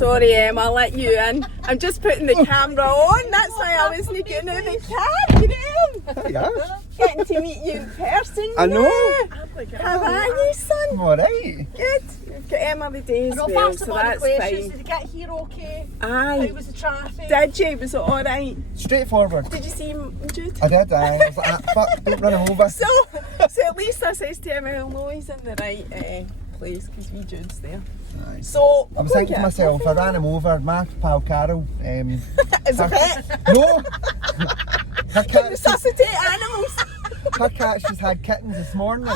Sorry, Emma, I'll let you in. I'm just putting the camera on. That's why I wasn't getting out the car, Graeme. Yeah. Getting to meet you in person. I know. How are you, son? I'm alright. Good. We've got Emma the day as well, First so of all, the that's questions. fine. Did you get here okay? Aye. How was the traffic? Did you? Was it alright? Straightforward. Did you see Jude? I did, I was like, fuck, don't run him over. So at least I says to Emma, he'll know he's in the right place because we Jude's there. Aye. So I was thinking to myself, I ran him over, my pal Carol. Is a pet? No! Her Can cat, resuscitate animals. her cat, she's had kittens this morning, so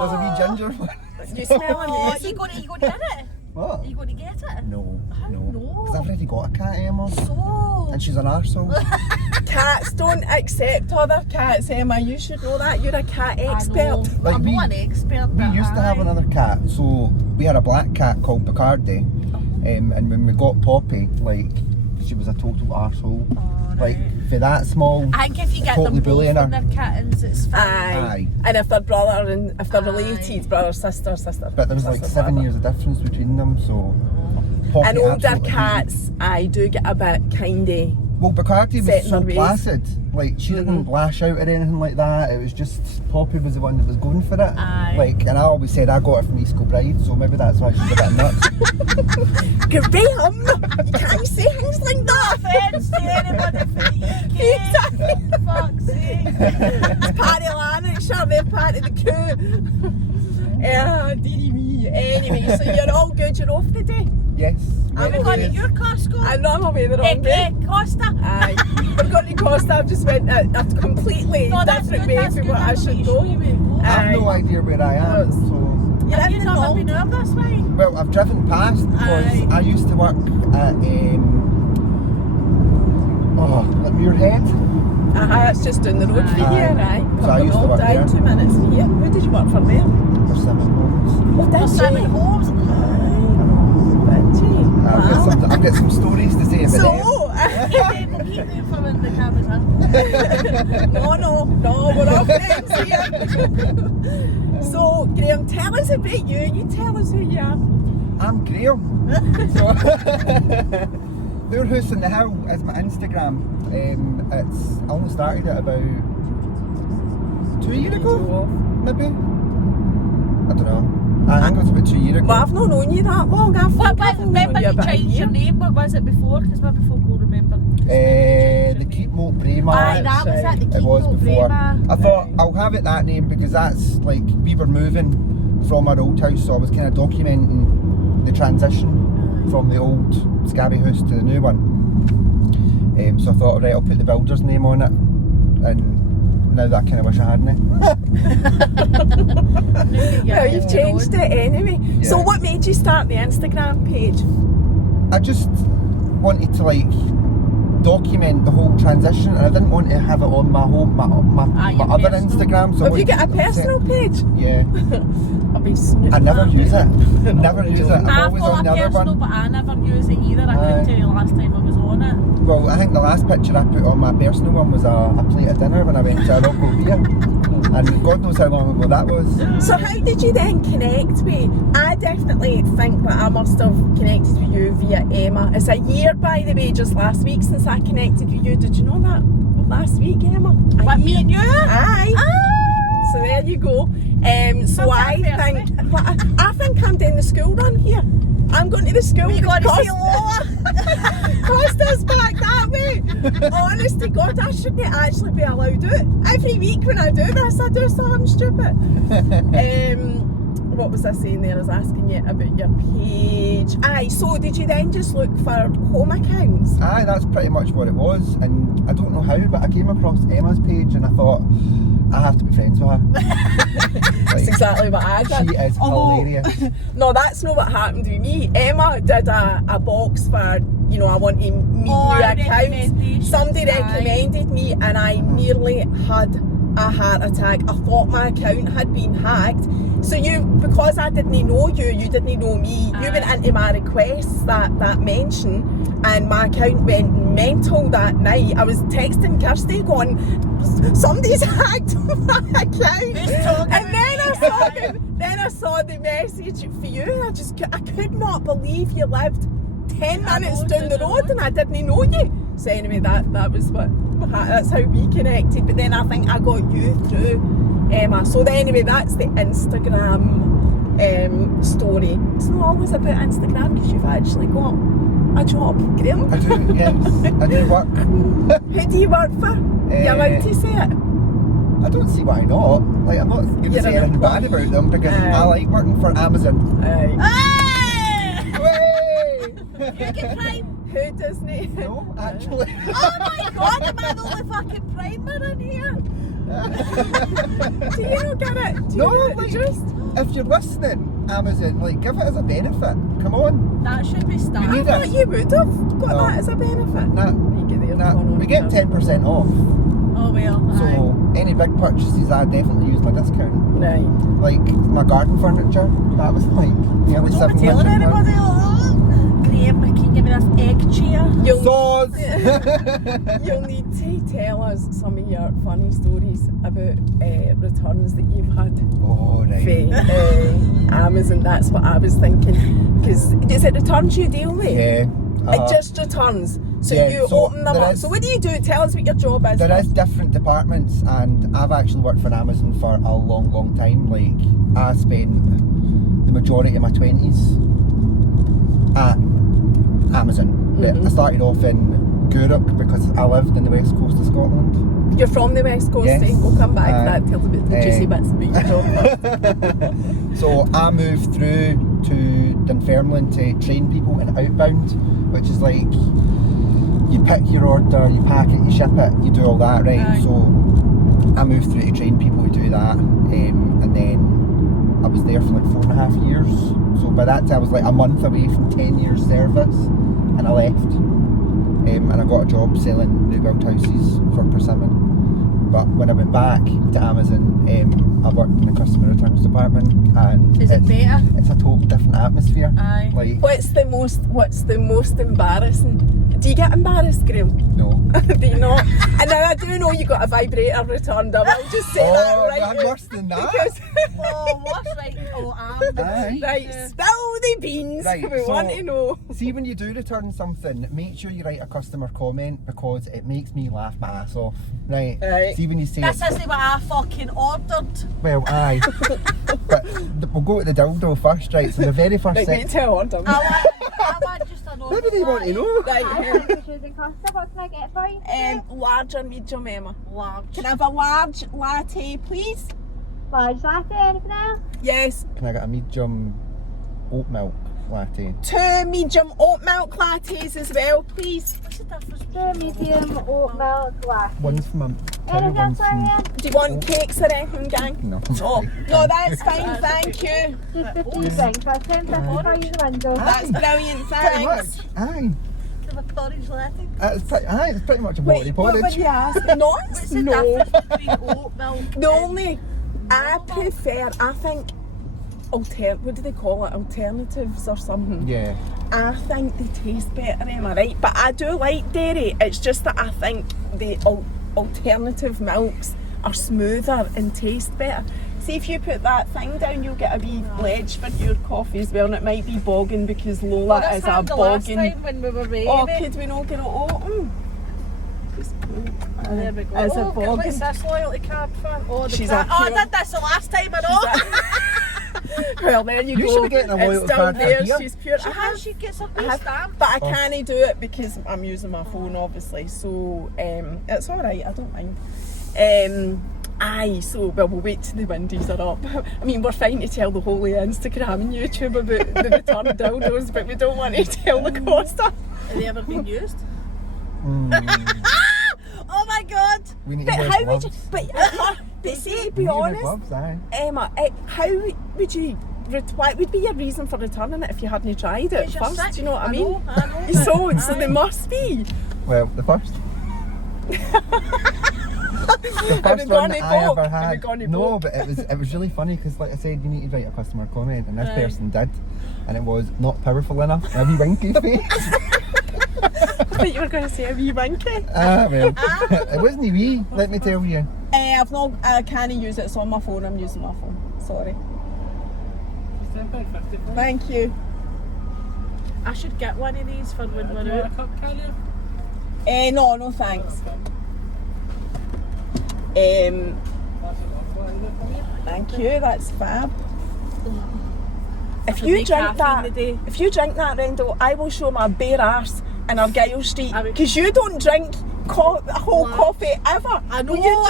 there's a wee ginger one. You smell Oh, amazing. you going to get it? What? Are you going to get it? No, no. No. Because I've already got a cat, Emma. So. And she's an arsehole. Cats don't accept other cats, Emma. You should know that. You're a cat I expert. know. Like I'm we- not an expert. We but used to have aye. another cat, so we had a black cat called Picardy. And when we got Poppy, like, she was a total arsehole. Like, for that small, I think if you get them totally both bullying her. when they're kittens, it's fine. Aye. Aye. And if they're brother and if they're Aye. related, brother, sister. But there was like sister, 7 brother. years of difference between them, so Poppy And older absolutely cats, I do get a bit kindy. Well, Bacardi Set was in so her ways. placid. Like, she didn't lash out or anything like that. It was just Poppy was the one that was going for it. Aye. Like, and I always said I got her from East Kilbride, so maybe that's why she's a bit nuts. Graeme, you can't say things like that. Offence to anybody from the UK. Fuck's sake. It's part of Lanarkshire, they're part of the coup. Dearie me. Anyway, so you're all good, you're off today? Yes. I'm We're away. going to your Costco. I know I'm away the wrong way. Costa. Aye. We're going to Costa, I've just went a completely No, that's different good, way that's from good. what I That's should what go. you show me. I have no idea where I am, so... You're Have in you the never been mall. over this way? Well, I've driven past because Aye. I used to work at like Muirhead. It's just down the road for Aye. here, aye. So I used to work down there. 2 minutes from here. Who did you work for there? For Simmons. What For did Simon you? Holmes. I've got some stories to say about So, We'll keep them for when the camera's on. no, we're all friends here. So, Graeme, tell us about you. You tell us who you are. them. I'm Graeme. So, Their House in the Hill is my Instagram. I only started it about 2 years ago, maybe. I don't know. I think it was about 2 years ago. Well, I've not known you that long. I've Remember known you you about a changed your year. name. What was it before? Because maybe folk will remember. The Keep Moat Braemar. Aye, that was it. The It was Keep before. Braemar. I thought I'll have it that name because that's like we were moving from our old house, so I was kind of documenting the transition from the old scabby house to the new one. So I thought, right, I'll put the builder's name on it, and now that I kind of wish I hadn't. Well, you've changed it anyway. Yeah. So, what made you start the Instagram page? I just wanted to like document the whole transition, and I didn't want to have it on my home, my your other personal. Instagram. So I Have you wanted got a to- personal page? Yeah. I'll be snooping. I never use it. Never use it. I I'm always follow on the other personal, one. but I never use it either. I couldn't Aye. tell you the last time I was on it. Well, I think the last picture I put on my personal one was a plate of dinner when I went to a Rocco beer. And God knows how long ago that was. So how did you then connect with? I definitely think that I must have connected with you via Emma. It's a year, by the way, just last week since I connected with you. Did you know that? Last week, Emma. What, me and you? Aye. Ah! So there you go. So I Okay, think, well, I think I'm doing the school run here. I'm going to the school. We got to see Costa's back that way. Honest to God, I shouldn't actually be allowed to do it. Every week when I do this, I do something stupid. What was I saying there? I was asking you about your page. Aye, so did you then just look for home accounts? Aye, that's pretty much what it was. And I don't know how, but I came across Emma's page and I thought, I have to be friends with her. That's exactly what I did. She is hilarious. No, that's not what happened with me. Emma did a box for, you know, I want to meet you accounts. recommendations, Somebody aye. recommended me and I nearly had a heart attack. I thought my account had been hacked. So because I didn't know you didn't know me, you went into my requests that mention, and my account went mental that night. I was texting Kirsty going, somebody's hacked my account. And then I saw the message for you. I could not believe you lived 10 minutes down the road and I didn't know you. So anyway, that was that's how we connected. But then I think I got you through Emma. So then anyway, that's the Instagram story. It's not always about Instagram because you've actually got a job, Graeme. I do, yes. I do work. Who do you work for? You're allowed to say it. I don't see why not. Like, I'm not going to say anything bad about them because I like working for Amazon. Hey! Way! You get Prime. Who doesn't he? No, actually. Oh my god, am I the only fucking Primer in here? Do you not get it? Do you No, get like, the gist? if you're listening, Amazon, like, give it as a benefit. Come on. That should be We started. need I thought you would have got No. that as a benefit. Nah, You get the other one we on get there. 10% off. Oh well, So any big purchases, I definitely use my discount. Right. Like my garden furniture, that was like nearly Don't be £700. telling anybody. Graeme, can you give me this egg chair? Saws! You'll need to tell us some of your funny stories about returns that you've had Oh, right. for Amazon. That's what I was thinking. Because is it returns you deal with? Yeah. It just returns. So Yeah, you so open them there up. is- So what do you do? Tell us what your job is. There is different departments, and I've actually worked for Amazon for a long time. Like, I spent the majority of my 20s at Amazon. But I started off in Gourock because I lived in the west coast of Scotland. You're from the West Coast, Yes. eh? We'll come back to that. Tell us about the juicy bits about your job. So I moved through to Dunfermline to train people in outbound, which is like you pick your order, you pack it, you ship it, you do all that, right? Aye. So I moved through to train people to do that, and then I was there for like 4.5 years. So by that time I was like a month away from 10 years service, and I left. And I got a job selling new build houses for Persimmon. But when I went back to Amazon, I worked in the customer returns department, and Is it better? it's a total different atmosphere. Aye. Like, What's the most embarrassing? Do you get embarrassed, Graeme? no. Do you not? And now I do know you got a vibrator returned. I will just say that Oh, right I'm now. worse than that. Because- Oh, what's right? Oh, Aye. right, spill the beans. Right, We want to know. See, when you do return something, make sure you write a customer comment because it makes me laugh my ass off. Right? Right. See, when you say This isn't what I fucking ordered. well, aye. But we'll go to the dildo first, right? So the very first Right, wait section. till I order. I want just a normal. What do they want to know? Right, Hi, here. thanks for choosing Costa. What can I get for you? Large or medium, Emma? Large. Can I have a large latte, please? Large latte, anything else? Yes. Can I get a medium oat milk latte? 2 medium oat milk lattes as well, please. What's the difference? Two medium oat milk latte. One's from a Anything else one's for from... you? Do you want cakes or anything, gang? No. Oh, no, that's fine, thank you. Just the two things. That's 10.50 for you, the window. That's brilliant, Pretty much. thanks. Aye. The porridge latte. It's pretty much a Wait, body what would porridge. you ask? Not? What's the No. difference between oat milk? The only, I prefer, I think, what do they call it? Alternatives or something. Yeah. I think they taste better, am I right? But I do like dairy. It's just that I think the alternative milks are smoother and taste better. See, if you put that thing down, you'll get a wee ledge for your coffee as well, and it might be bogging because Lola Well, is this a happened the last bogging. time when we were ready. Oh, could we not get it open? Oh, there we go. As a What's bogging. this loyalty card for? Oh, the She's card. a Oh, I pure- did this the last time, I know. Well, there you You go. should be getting a loyalty it's still card for there. here. She's pure. She has, she gets a I wee have, stamp. but I can't do it because I'm using my phone, obviously. So it's all right. I don't mind. So we'll wait till the windies are up. I mean, we're fine to tell the whole of Instagram and YouTube about the return dildos, but we don't want to tell the Costa. Have they ever been used? Mm, Oh my god! we need to But wear how would gloves. you? But see, to We be need to wear honest, gloves, aye. Emma, how would you? What would be your reason for returning it if you hadn't tried it 'Cause you're first? sick. Do you know what I mean? know, I know. So there Aye. must be. Well, the first. The Have we first gone one to I book? ever Have we had. gone to No, book? but it was really funny because, like I said, you need to write a customer comment, and this Aye. person did, and it was not powerful enough. A wee winky face. I thought you were going to say a wee winky. Well, it wasn't wee. Let me tell you. I can't use it. It's on my phone. I'm using my phone. Sorry. Thank you. I should get one of these for when we're out. No thanks. Thank you, that's fab. If you drink that, Rendo, I will show my bare arse in Argyle Street, because you don't drink whole coffee ever. I know, Will you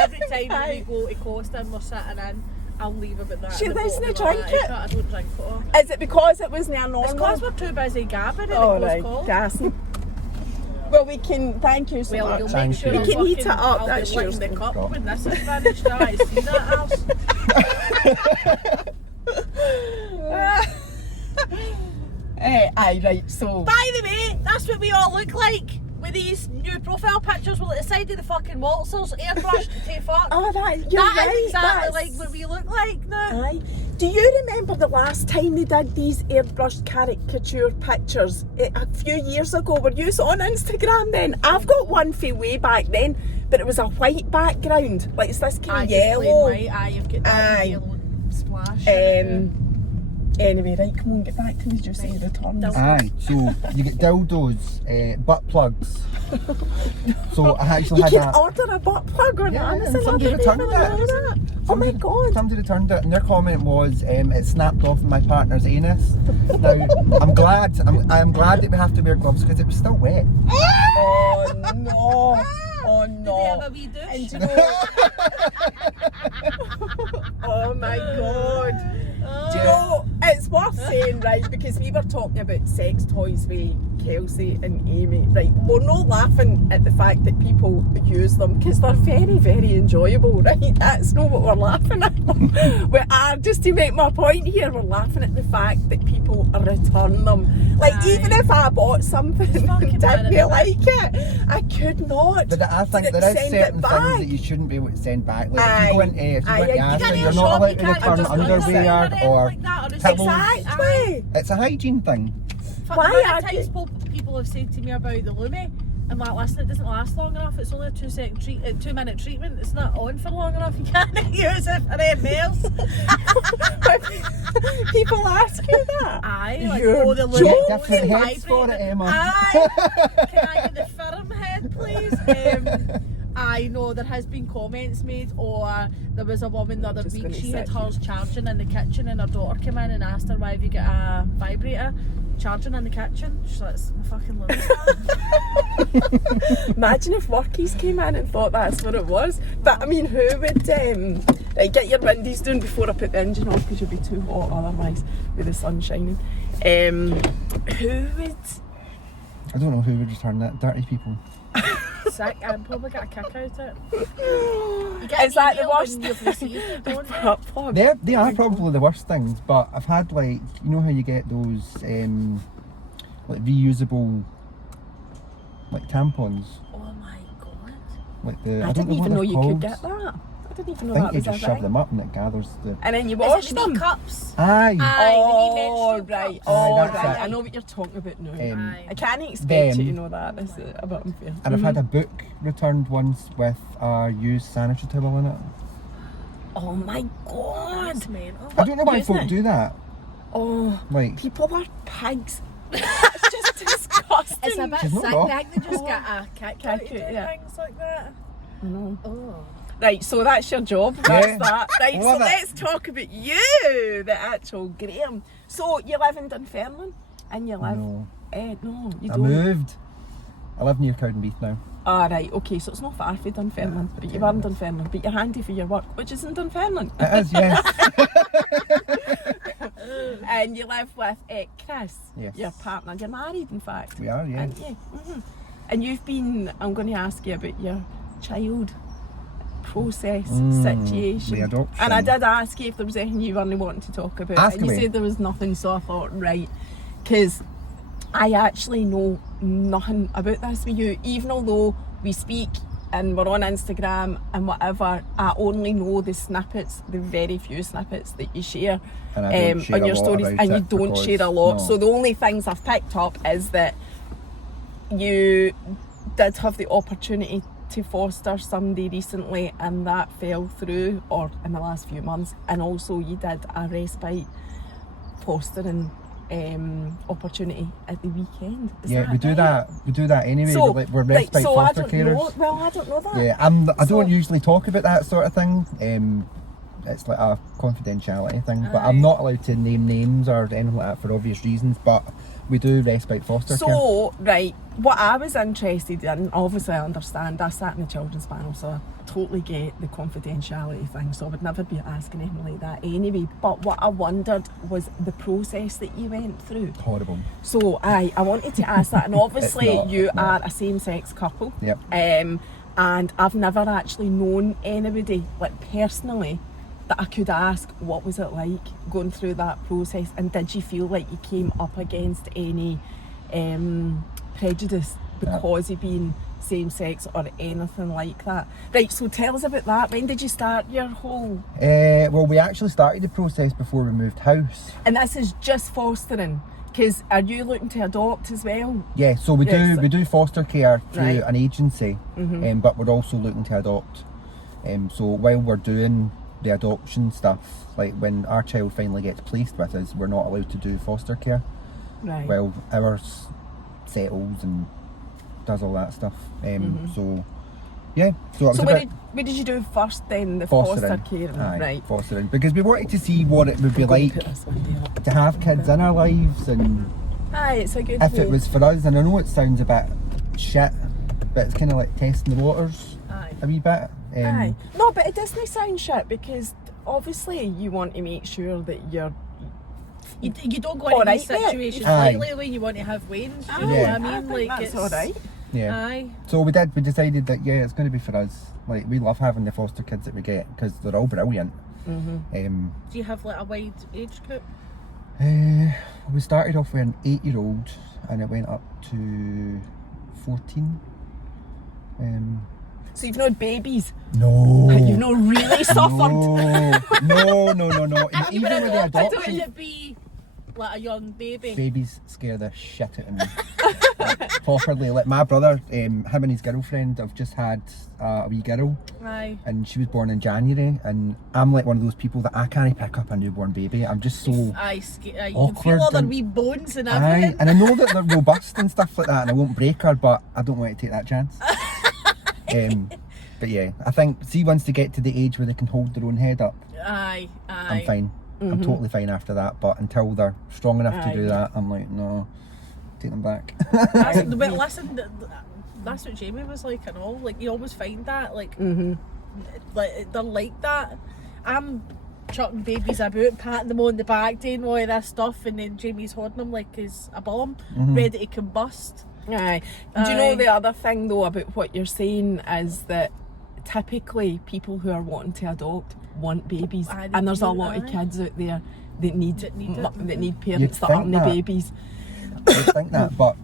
every time we go to Costa and we're sitting in, I'll leave about that. She in the doesn't bottom of drink my it? I don't drink it all. Is it because it wasn't a normal? It's because we're too busy gabbing and Oh it goes right, cold. gassing. Well, we can, thank you so Well, much. you'll Thank make sure you. I'm We can heat fucking- it up, I'll that's be licking yours. the cup Got. when this is finished. I see that else. Aye, right, so... By the way, that's what we all look like with these new profile pictures. We're at the side of the fucking waltzers, airbrushed to fuck. Oh, you're That right, is exactly that's- like what we look like now. Aye. Do you remember the last time they did these airbrushed caricature pictures? A few years ago, were you on Instagram then? I've got one for way back then, but it was a white background. Like, it's this kind of yellow. Aye, you've got that Aye. yellow splash. in Anyway, right, come on, get back to the juicy returns. Aye, so you get dildos, butt plugs. So I actually You had can that. order a butt plug on Yeah, Amazon. and somebody I didn't even returned it. know that. Oh my god. Somebody returned it, and their comment was, it snapped off my partner's anus. Now, I'm glad that we have to wear gloves because it was still wet. Oh no. Oh Did they no. have a wee douche? And you know, oh my god. Do you know, it's worth saying, right, because we were talking about sex toys with Kelsey and Amy, right? We're not laughing at the fact that people use them because they're very, very enjoyable, right? That's not what we're laughing at. We are, just to make my point here, we're laughing at the fact that people return them. Like, Aye. even if I bought something and fucking didn't bad, like it, I could not. But I think there is send certain it things back. that you shouldn't be able to send back. Like Aye. if you go into Aye, you Asda, can't you're shop, not allowed you to can't return just underwear anything or like that, or just pillows. Exactly. It's a hygiene thing. Why Why are times people have said to me about the Lumi, I'm like, listen, it doesn't last long enough. It's only a 2 minute treatment. It's not on for long enough. You can't use it for anything else. People ask you that. Aye, like, You're oh, the You Lumi. get different heads for it, Emma. Aye. Can I get the firm head, please? I know there has been comments made, or there was a woman the other Just week, gonna she had sit hers charging in the kitchen and her daughter came in and asked her, why have you got a vibrator charging in the kitchen? She's like, it's my fucking Lumi. Imagine if workies came in and thought that's what it was. But I mean, who would right, get your windies down before I put the engine off because you'll be too hot otherwise with the sun shining. Who would? I don't know who would return that. Dirty people. Sick, I'd probably get a kick out of it. You get Is an that the email worst? when you've received it, don't you? Butt plug. They are probably the worst things, but I've had like, you know how you get those like reusable like tampons, Oh my god. like the I don't didn't even know what you they're could called. get that. I didn't even know I think that you was just a shove thing. them up and it gathers the. And then you Is wash it the them. cups? Aye. Aye, Oh, the wee menstrual right. cups. Oh, Aye, that's right. it. I know what you're talking about now. Um, I can't expect them. you to know that. This is a bit unfair. And I've had a book returned once with a used sanitary towel in it. Oh my god. That's mental. I don't know why using folk it? do that. Oh, Like, people are pigs. That's just disgusting. It's a bit She's sick. not wrong. I think they just get a kick out of Kick out, doing yeah. things like that. I know. Oh. Right, so that's your job. That's Yeah. that. Right, so Love it. let's talk about you, the actual Graeme. So you live in Dunfermline, and you live. no. No, you I don't. moved. I live near Cowdenbeath now. Ah, right, okay, so it's not far from Dunfermline, but you are in Dunfermline, but you're handy for your work, which is in Dunfermline. It is, yes. And you live with Chris, Yes. your partner. You're married, in fact. We are, yes. Aren't you? And you've been, I'm going to ask you about your child process situation. the adoption. And I did ask you if there was anything you really wanted to talk about. Ask and you away. said there was nothing, so I thought, right, because I actually know nothing about this with you, even although we speak and we're on Instagram and whatever. I only know the snippets, the very few snippets that you share And I don't share on a your lot stories, about and you it don't because- share a lot. no. So the only things I've picked up is that you did have the opportunity to foster somebody recently and that fell through, or in the last few months, and also you did a respite fostering opportunity at the weekend. Is Yeah, that we do right? that. We do that anyway. So, we're respite so I foster don't carers. know. Well, I don't know that. Yeah, I So- don't usually talk about that sort of thing. It's like a confidentiality thing, but Aye. I'm not allowed to name names or anything like that for obvious reasons. But we do respite foster care. So, right, what I was interested in, obviously I understand, I sat in the children's panel, so I totally get the confidentiality thing, so I would never be asking anything like that anyway. But what I wondered was the process that you went through. Horrible. So, I wanted to ask that, and obviously not, you it's not. are a same-sex couple. Yep. And I've never actually known anybody, like personally, that I could ask what was it like going through that process, and did you feel like you came up against any prejudice because of being same sex or anything like that? Right, so tell us about that. When did you start your whole... Well, we actually started the process before we moved house. And this is just fostering, because are you looking to adopt as well? Yeah, so we Yes. do foster care through Right. an agency, but we're also looking to adopt. So while we're doing the adoption stuff, like when our child finally gets placed with us, we're not allowed to do foster care. Right. Well, ours settles and does all that stuff. So yeah, so it was so a where bit did you do first then, the foster fostering. care? Aye, Right. fostering, because we wanted to see what it would be like Put this one down. to have kids in our lives, and Aye, it's a good if way. it was for us. And I know it sounds a bit shit, but it's kind of like testing the waters Aye. a wee bit. Aye. No, but it doesn't sound shit, because obviously you want to make sure that you're... You don't go All into these right, mate. situations Aye. lightly when you want to have Wayne's. You Aye, know what I Yeah. mean? think Like that's it's all right. Yeah. Aye. So we decided that it's going to be for us. Like, we love having the foster kids that we get because they're all brilliant. Do you have like a wide age group? We started off with an 8-year-old and it went up to 14. So you've not babies. No. You've not really suffered. No. And You even with the would adoption, it be like a young baby? babies scare the shit out of me. Like, properly. Like my brother, him and his girlfriend have just had a wee girl, Aye. and she was born in January, and I'm like one of those people that I can't pick up a newborn baby. I'm just so... Aye, you can awkward feel all their and- wee bones and Aye, everything. and I know that they're robust and stuff like that, and I won't break her, but I don't want to take that chance. But yeah, I think, see, once they get to the age where they can hold their own head up, Aye. I'm fine. I'm totally fine after that, but until they're strong enough to do Aye. that, I'm like, no, take them back. But listen, that's what Jamie was like and all. Like you always find that, like they're like that. I'm chucking babies about, patting them on the back, doing all of this stuff, and then Jamie's holding them like he's a bomb, ready to combust. Aye. Do you know Aye. the other thing though about what you're saying is that typically people who are wanting to adopt want babies, Aye, they and there's a do, lot of aye. kids out there that need That need it, that need parents that think aren't the that. babies. I think that, but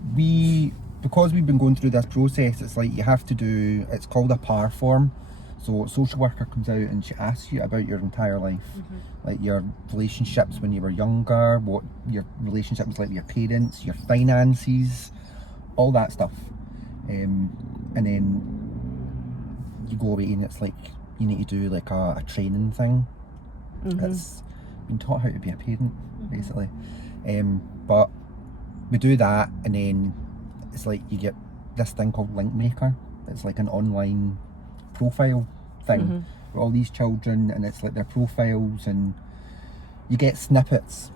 because we've been going through this process, it's like you have to do, it's called a PAR form. So a social worker comes out and she asks you about your entire life, like your relationships when you were younger, what your relationship was like with your parents, your finances, all that stuff. And then you go away and it's like you need to do like a training thing. It's been taught how to be a parent, basically. But we do that, and then it's like you get this thing called Link Maker. It's like an online profile thing with all these children, and it's like their profiles, and you get snippets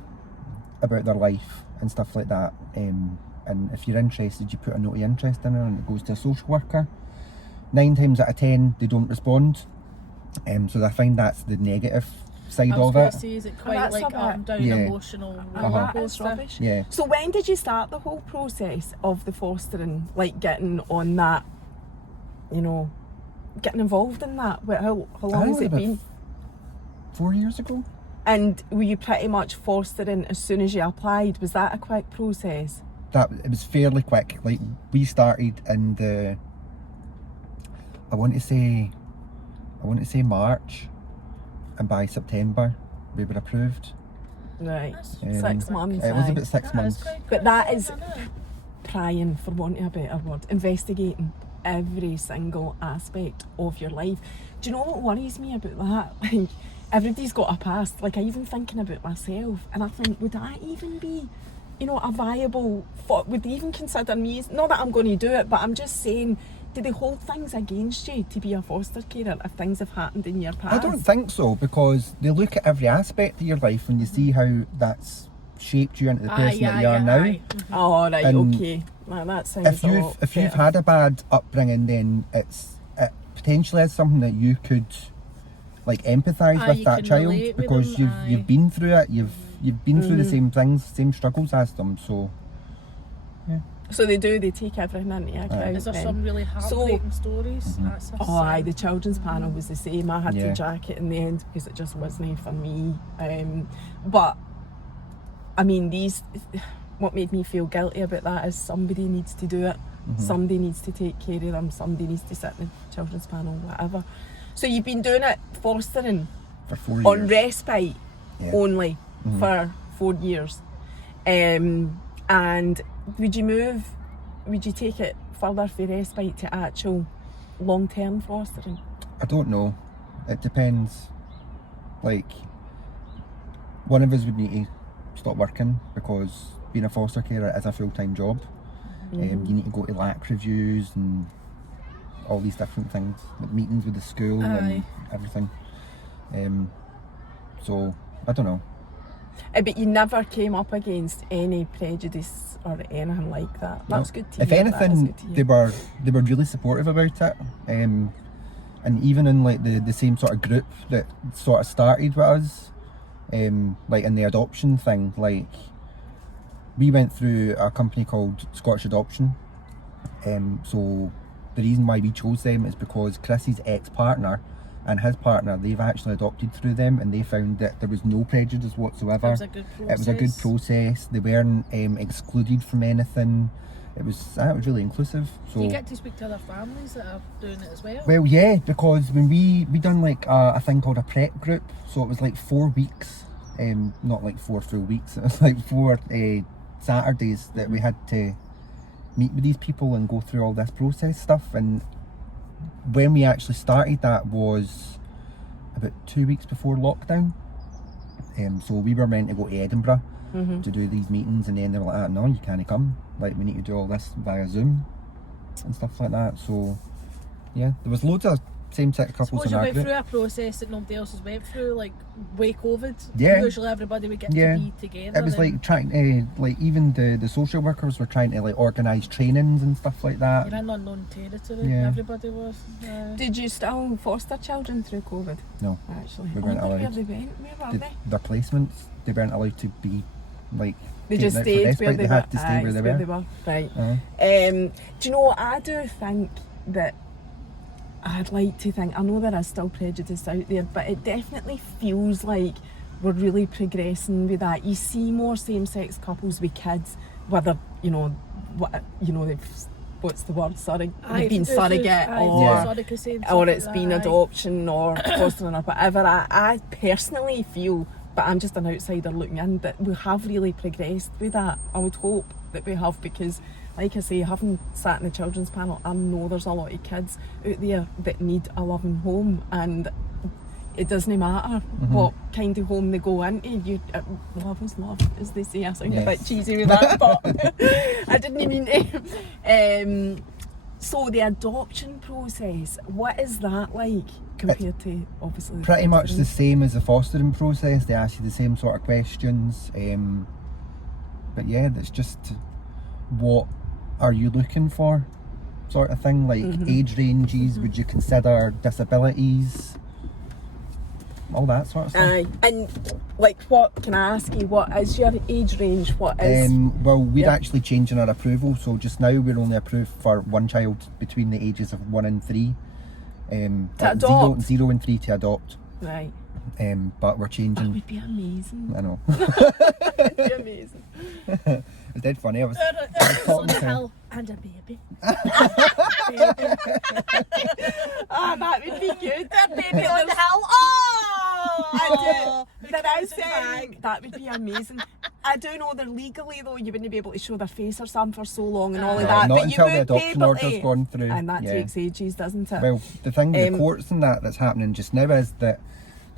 about their life and stuff like that. And if you're interested, you put a note of interest in it, and it goes to a social worker. 9 times out of 10 they don't respond, so I find that's the negative side I was of going it. to say, is it Oh, quite that's like a bit- down Yeah. emotional roller That is coaster? rubbish. Yeah. So when did you start the whole process of the fostering, like getting on that, getting involved in that? How long has it been? 4 years ago. And were you pretty much fostering as soon as you applied? Was that a quick process? That it was fairly quick. Like we started in the, I want to say March, and by September we were approved. Right. That's 6 months. It was aye. about 6 months. But that is prying, for want of a better word, investigating every single aspect of your life. Do you know what worries me about that? Like, everybody's got a past. Like, I even thinking about myself, and I think, would I even be, you know, a viable, would they even consider me, not that I'm going to do it, but I'm just saying, do they hold things against you to be a foster carer if things have happened in your past? I don't think so, because they look at every aspect of your life and you see how that's shaped you into the person that you are now. Oh, right, And okay. Well, that sounds if you've had a bad upbringing, then it potentially is something that you could like empathise with that child, because you've been through it, you've been through the same things, same struggles as them. So yeah. So they take everything into account. Is there some really heartbreaking stories? That's the children's panel was the same. I had to jack it in the end because it just wasn't for me. But I mean, what made me feel guilty about that is somebody needs to do it. Somebody needs to take care of them. Somebody needs to sit in the children's panel, whatever. So you've been doing it, fostering, for 4 years. On respite only for 4 years. And would you take it further for respite to actual long-term fostering? I don't know. It depends. Like, one of us would need to stop working, because being a foster carer is a full-time job. You need to go to LAC reviews and all these different things, like meetings with the school and everything. So I don't know. But you never came up against any prejudice or anything like that. That's good to hear. If anything, they were really supportive about it. And even in like the same sort of group that sort of started with us, like in the adoption thing, like we went through a company called Scottish Adoption. So the reason why we chose them is because Chrissy's ex-partner and his partner, they've actually adopted through them, and they found that there was no prejudice whatsoever. It was a good process. It was a good process. They weren't excluded from anything. It was really inclusive. So do you get to speak to other families that are doing it as well? Well, yeah, because when we done like a thing called a prep group, so it was like 4 weeks, not like 4 full weeks. It was like 4 Saturdays that we had to meet with these people and go through all this process stuff. And when we actually started, that was about 2 weeks before lockdown. So we were meant to go to Edinburgh to do these meetings, and then they were like, no, you can't come. Like, we need to do all this via Zoom and stuff like that. So yeah, there was loads of same-sex couples in our group. Suppose you went through a process that nobody else has went through, like way COVID. Yeah. Usually everybody would get to be together. It was like trying to, like, even the social workers were trying to like organise trainings and stuff like that. You're in unknown territory. Yeah. Everybody was. Did you still foster children through COVID? No. Actually, We weren't allowed. Where they went? Where were they? Their placements, they weren't allowed to be like. They just stayed where they were. Had to stay where they were. Right. Uh-huh. Do you know what? I do think that I'd like to think, I know there is still prejudice out there, but it definitely feels like we're really progressing with that. You see more same-sex couples with kids, whether, they've, what's the word, they've been surrogate or it's been adoption or fostering or whatever. I personally feel, but I'm just an outsider looking in, that we have really progressed with that. I would hope that we have, because like I say, having sat in the children's panel, I know there's a lot of kids out there that need a loving home, and it doesn't matter what kind of home they go into. Love is love, as they say. I sound a bit cheesy with that, but I didn't mean to. So the adoption process, what is that like compared to obviously? Pretty much the same as the fostering process. They ask you the same sort of questions. But yeah, that's just what are you looking for, sort of thing, like age ranges, would you consider disabilities, all that sort of stuff. And like, what can I ask you, what is your age range? What is well, we're actually changing our approval, so just now we're only approved for one child between the ages of 1 and 3, to adopt? 0 and 3 to adopt, right. But we're changing. That would be amazing. I know. That'd be amazing. It's dead funny. I was on the hill and a baby. That would be good. A baby on the hill. That would be amazing. I do know that legally though you wouldn't be able to show their face or something for so long and all of that. Not but until you the would be adoption able order's to, gone through. and that takes ages, doesn't it? Well, the thing with the courts and that's happening just now is that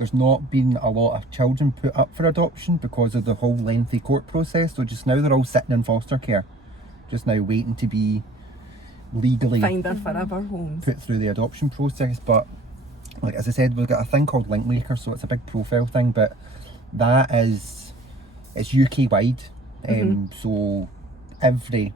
there's not been a lot of children put up for adoption because of the whole lengthy court process. So just now they're all sitting in foster care, just now waiting to be legally Find their forever homes. put through the adoption process. But like as I said, we've got a thing called Linkmaker, so it's a big profile thing, but that is, it's UK wide. So every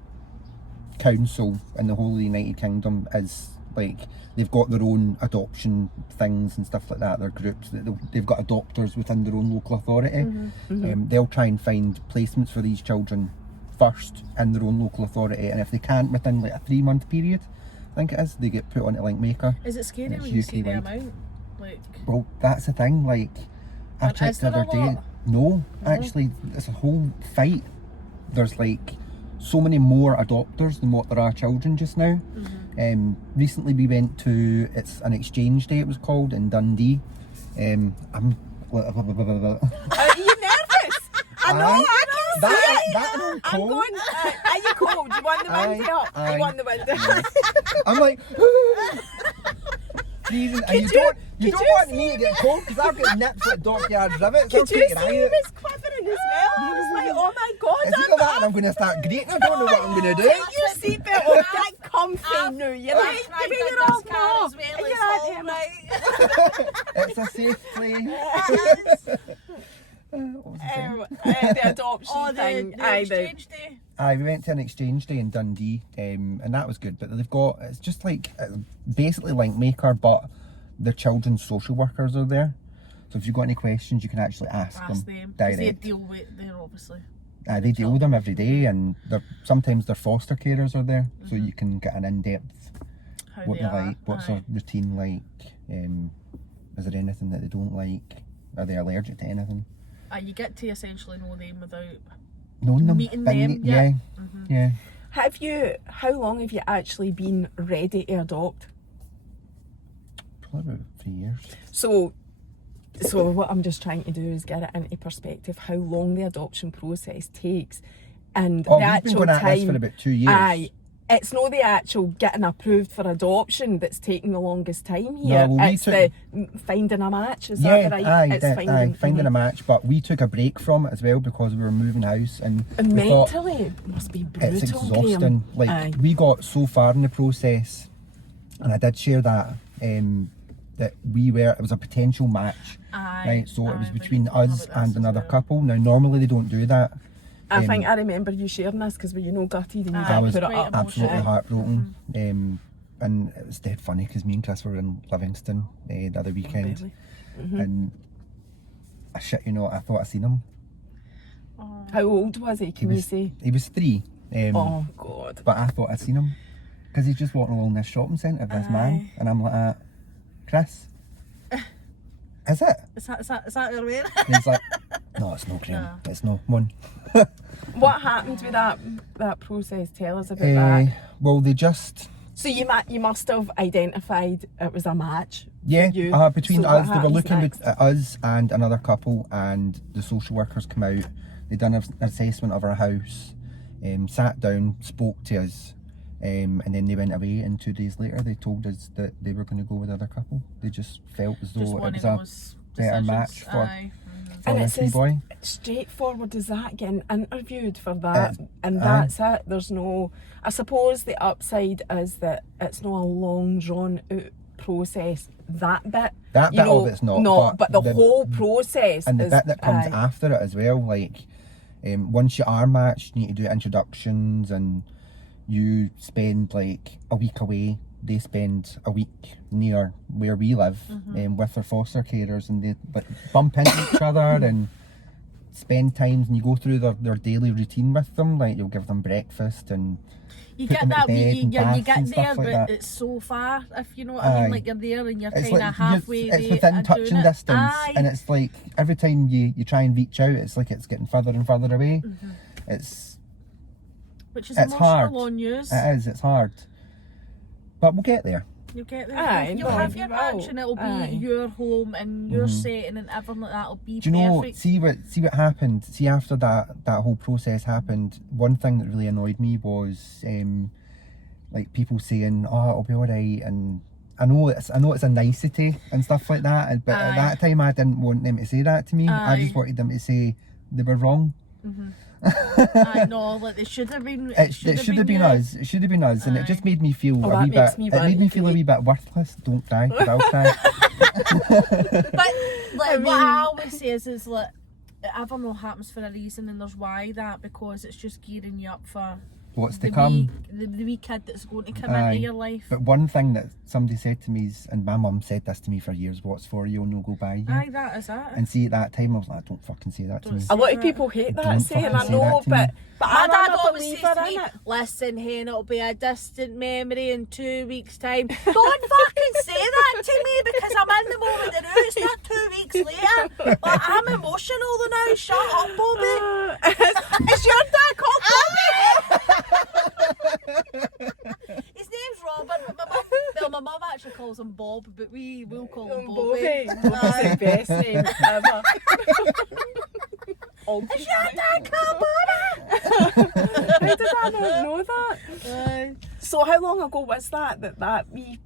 council in the whole of the United Kingdom is like, they've got their own adoption things and stuff like that. Their groups, they've got adopters within their own local authority. They'll try and find placements for these children first in their own local authority, and if they can't within like a 3-month period, I think it is, they get put onto Linkmaker. Is it scary It's when you see the UK-wide. amount? Like, Well, that's the thing, like, I And checked is the there other a day. lot? No, actually, it's a whole fight. There's like so many more adopters than what there are children just now. Recently we went to, it's an exchange day it was called, in Dundee. I'm Are you nervous? I know, I can see it. that I'm cold. going, are you cold? You want the window up? Aye. You want the window? I'm like, freezing, and you don't want me to get cold because I've got nips like Dockyard rivets. Could you see I'll take he your eye out. was quivering as well? I was like, oh my god, It's either that and I'm going to start grating. I don't know what I'm going to do. take your seatbelt off, get comfy now. You're like, tried give me the your old dust car ball. as well, And it's you're all like, right. It's a safe place. What was I saying? the adoption Oh, thing. the Aye, exchange day. Aye, we went to an exchange day in Dundee, and that was good. But they've got, it's just like basically Linkmaker, but the children's social workers are there. So if you've got any questions, you can actually ask them Because they direct. deal with, they're obviously. They deal with them every day, and sometimes their foster carers are there, so you can get an in-depth How what they they are. like, what's Aye. their routine like, is there anything that they don't like, are they allergic to anything? You get to essentially know them without. Knowing them, Meeting being- them, yeah. yeah. how long have you actually been ready to adopt? Probably about 3 years. So what I'm just trying to do is get it into perspective how long the adoption process takes, and Oh, the we've been actual going at time. this for about 2 years. Aye, it's not the actual getting approved for adoption that's taking the longest time here. well, we it's took- the finding a match. Is Yeah, that right? aye, It's finding a match, but we took a break from it as well because we were moving house, and And we thought, mentally, it must be brutal. it's exhausting. Graeme. Like Aye. we got so far in the process, and I did share that that it was a potential match, Aye, right? So it was aye, between we talked us about this and as another well. couple. Now normally they don't do that. I think I remember you sharing this because were you know gutted and you Aye, I didn't was put it quite up. emotional. absolutely Aye. heartbroken, and it was dead funny because me and Chris were in Livingston the other weekend, and I shit you not, I thought I seen him. How old was he? Can you say? He was 3. Oh God. But I thought I'd seen him because he's just walking along this shopping centre, this man, and I'm like, Chris, is it? Is that your way? And he's like, no, it's no Graeme, No. it's no, come on. What happened with that process? Tell us about that. Well, they just, So you must have identified it was a match. yeah, for you. between So what us, they were happens looking next? at us and another couple, and the social workers come out, they done an assessment of our house, sat down, spoke to us, and then they went away, and 2 days later they told us that they were going to go with the other couple. They just felt as though Just it one was of a those better decisions. match for Aye. And the it's wee as boy. straightforward as that, getting interviewed for that, and aye. that's it. There's no. I suppose the upside is that it's not a long drawn out process. That bit. That you bit know, of it's not, but the the- whole process And the is, bit that comes aye. after it as well, like once you are matched, you need to do introductions, and you spend like a week away. They spend a week near where we live with their foster carers, and they like bump into each other and spend times, and you go through their daily routine with them. Like you'll give them breakfast, and You put get them to that bed wee, and you baths get and there, stuff like but that. it's so far. If you know what I mean, Aye. like you're there and you're It's kind of like halfway it's there within and touching doing it. distance, Aye. and it's like every time you try and reach out, it's like it's getting further and further away. Which is it's emotional hard. on news. It's hard, but we'll get there. You'll get there. Aye, You'll no, have you your will. match, and it'll be Aye. your home and your setting, and everything like that'll be Do you know? perfect. See what happened. See after that whole process happened. One thing that really annoyed me was like people saying, "Oh, it'll be all right," and I know it's a nicety and stuff like that, but at that time I didn't want them to say that to me. I just wanted them to say they were wrong. I know, like they should have been. It should have been us. It should have been us, and it just made me feel a wee bit. It made me feel a wee bit worthless. Don't cry, 'cause I'll cry. But like what I always say is like everything happens for a reason, and there's why that, because it's just gearing you up for What's to come. The wee kid that's going to come into your life. But one thing that somebody said to me is, and my mum said this to me for years, what's for you will go by you. Aye, that is it. And see, at that time I was like, don't fucking say that to me. A lot of people hate that saying, I know, but My I'm dad a always says believer to me, in it. listen, Hen, it'll be a distant memory in 2 weeks' time. Don't fucking say that to me, because I'm in the moment now. It's not 2 weeks later. Like, I'm emotional now. Shut up, Bobby. Is your dad called His name's Robert, but my mum actually calls him Bob, but we will call him Bobby? Bobby. Bobby's the best name ever. Is your dad called Bobby? How did I not know that? So how long ago was that wee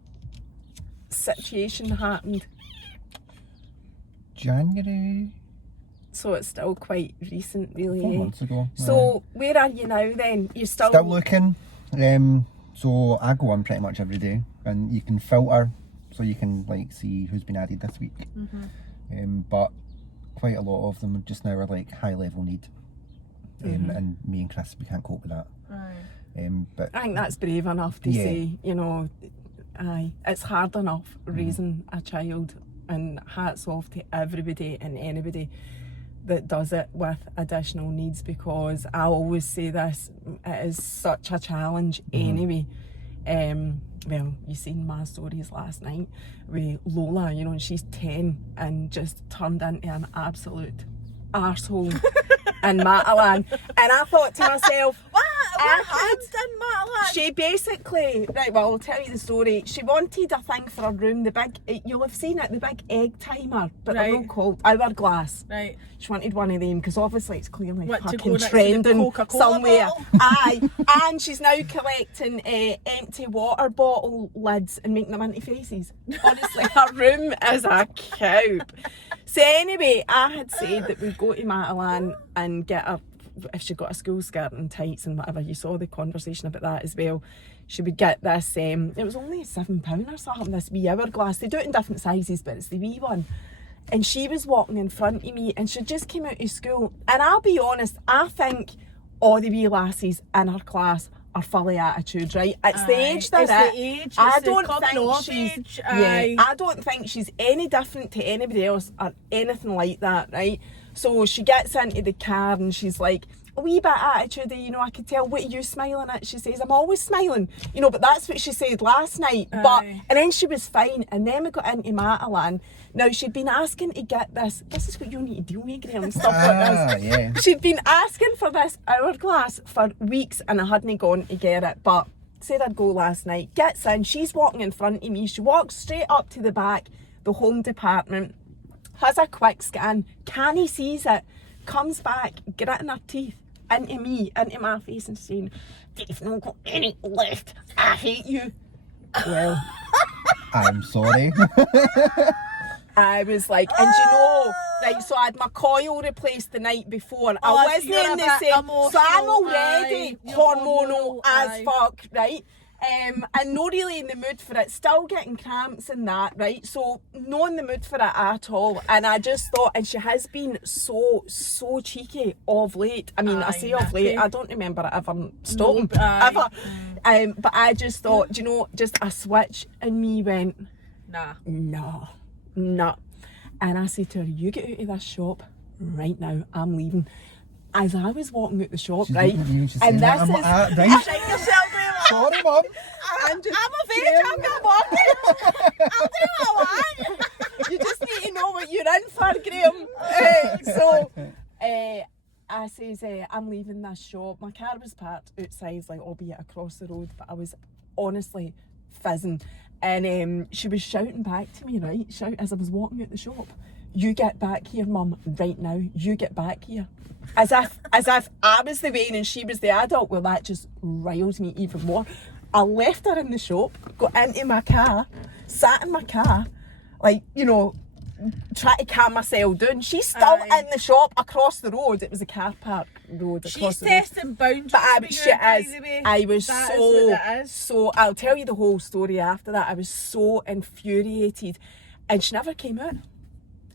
situation happened? January. So it's still quite recent, really. 4 months ago. So where are you now then? You still looking. So I go on pretty much every day, and you can filter, so you can like see who's been added this week. But quite a lot of them just now are like high level need, and me and Chris, we can't cope with that. But I think that's brave enough to say, you know, it's hard enough raising a child, and hats off to everybody and anybody that does it with additional needs, because I always say this, it is such a challenge anyway. Well, you seen my stories last night with Lola, you know, and she's 10 and just turned into an absolute arsehole in Matalan. And I thought to myself, what happened in Matalan? She basically, right, well, I'll tell you the story. She wanted a thing for her room, the big, you'll have seen it, the big egg timer, but they're not called hourglass. Right. She wanted one of them, because obviously it's clearly fucking trending somewhere. Aye. And she's now collecting empty water bottle lids and making them into faces. Honestly, her room is a cow. So anyway, I had said that we'd go to Matalan and get her, if she got a school skirt and tights and whatever, you saw the conversation about that as well, she would get this, it was only £7 or something, this wee hourglass. They do it in different sizes, but it's the wee one. And she was walking in front of me, and she just came out of school. And I'll be honest, I think all the wee lassies in her class are full of attitude, right? It's the age they're at. I don't think she's any different to anybody else or anything like that, right? So she gets into the car and she's like, a wee bit attitude, you know, I could tell, what are you smiling at? She says, I'm always smiling, you know, but that's what she said last night. But and then she was fine, and then we got into Matalan. Now she'd been asking to get this is what you need to deal with, Graeme, stuff like this. Yeah. She'd been asking for this hourglass for weeks, and I hadn't gone to get it, but said I'd go last night. Gets in, she's walking in front of me, she walks straight up to the back, the home department, has a quick scan, canny sees it, comes back, gritting her teeth into me, into my face, and saying, "You've not got any left, I hate you." Well, I'm sorry. I was like, and you know, right, so I had my coil replaced the night before. I wasn't in the same, so I'm already hormonal as fuck, right? And not really in the mood for it, still getting cramps and that, right? So not in the mood for it at all. And I just thought, and she has been so cheeky of late. I mean, I say of late, I don't remember it ever stopping, ever. But I just thought, you know, just a switch in me went, nah. And I said to her, you get out of this shop right now, I'm leaving. As I was walking out the shop, right, and this is... Sorry, Mum. I'm a veg, I'm not walking. I'll do what I want. You just need to know what you're in for, Graeme. I says, I'm leaving this shop. My car was parked outside, like, albeit across the road, but I was honestly fizzing. And she was shouting back to me, right, as I was walking out the shop, "You get back here, Mum, right now. You get back here." As if I was the Wayne and she was the adult. Well, that just riled me even more. I left her in the shop, got into my car, sat in my car, like, you know, try to calm myself down. She's still in the shop across the road. It was a car park road across She's the road. testing boundaries. But she is. I was That is what it is. so, I'll tell you the whole story after that. I was so infuriated. And she never came out.